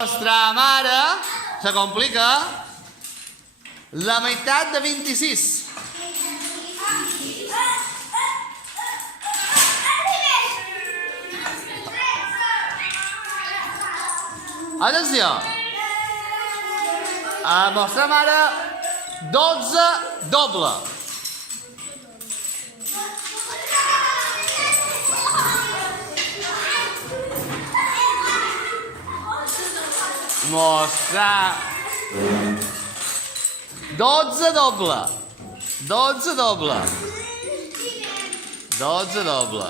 Nostra mare se complica la meitat de 26. Atenció. A vostra mare 12 doble. Mostra 12 doble. 12 doble. 12 doble.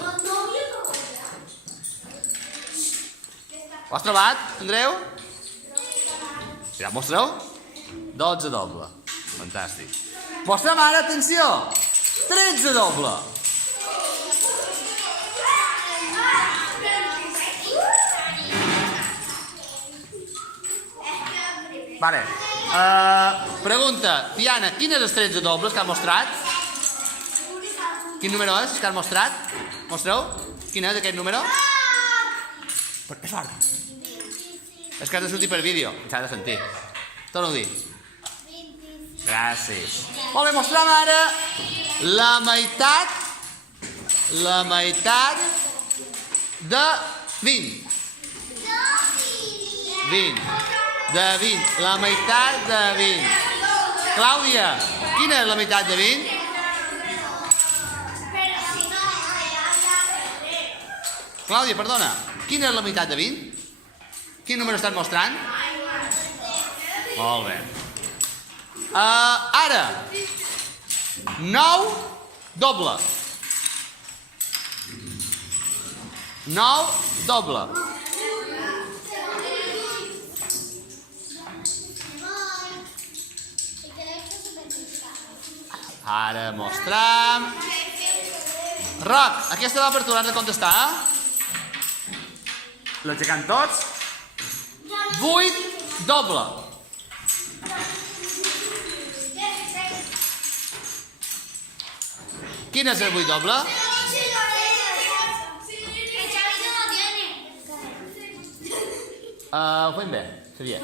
Ho has trobat, Andreu? Ja ho mostreu? 12 doble. Fantàstic. Vostra mare, atenció! 13 doble. Vale. Pregunta, Tiana, quin és els 13 dobles que has mostrat? Quin número és que has mostrat? Mostreu? Quin és aquest número? És fort. És que has de sortir per vídeo. S'ha de sentir. Torno a dir. Gràcies. Molt bé, mostrem ara la meitat de 20. 20. De 20. La meitat de 20. Clàudia, quina és la meitat de 20? Clàudia, perdona. Quina és la meitat de 20? Quin número estàs mostrant? Molt bé. Ara, 9 doble. 9 doble. Ara mostrem. Roc, aquesta va per tu, l'has de contestar, L'aixecant tots. 8 doble. Quin és el 8 doble? Ho fem bé, Xavier.